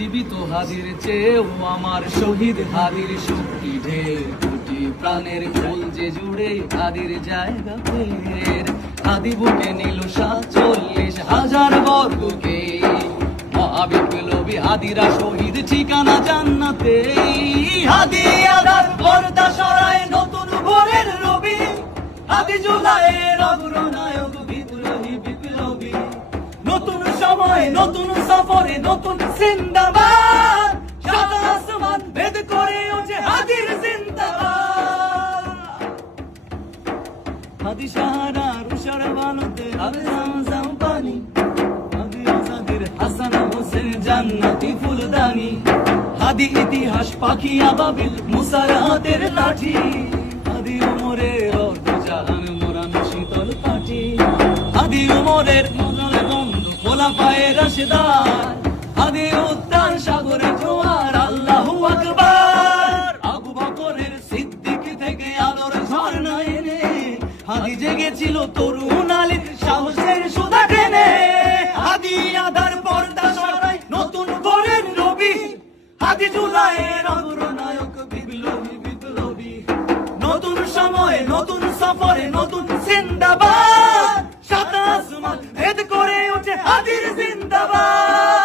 জীবিত হাদির চেয়েও আমার শহীদ হাদির শক্তি ঢের, কোটি প্রাণের ফুল যে জুড়ে হাদির জায়গা ফের। হাদি বুকে নিল 47,000 বর্গকে, মহাবিপ্লবী হাদিরা শহীদ ঠিকানা জান্নাতে। হাদি আদার পর্দা সরায় নতুন ভোরের রবি, হাদি জুলাইয়ের অগ্রনায়ক বিপ্লবী বিপ্লবী। নতুন সময় নতুন সফরে নতুন জিন্দাবাদ, সাত আসমান ভেদ করে ওঠে হাদির জিন্দাবাদ। হাদি সাহারার উষার বালুতে আর জামজাম পানি, হাদি আজাদের হাসান হোসেন জান্নাতি ফুলদানি। হাদি ইতিহাস পাখি আবাবিল মুসার হাতের লাঠি, হাদি ওমরের অর্ধজাহান মোরানো শীতল পাটি। হাদি ওমরের মজলে বন্ধ খোলা পায়ে রাশেদার, হাদি উদ্যান সাগরে জোয়ার আল্লাহু আকবার। আবু বকরের সিদ্দিক থেকে আলোর ঝর্ণা এনে, হাদি জেগেছিল তরুণ আলীর সাহসের সুধা টেনে। হাদি আধার পর্দা সরাই নতুন ভোরের রবি, হাদি জুলাইয়ের অগ্রনায়ক বিপ্লবী বিপ্লবী। নতুন সময় নতুন সফরে নতুন জিন্দাবাদ, সাত আসমান ভেদ করে ওঠে হাদির জিন্দাবাদ।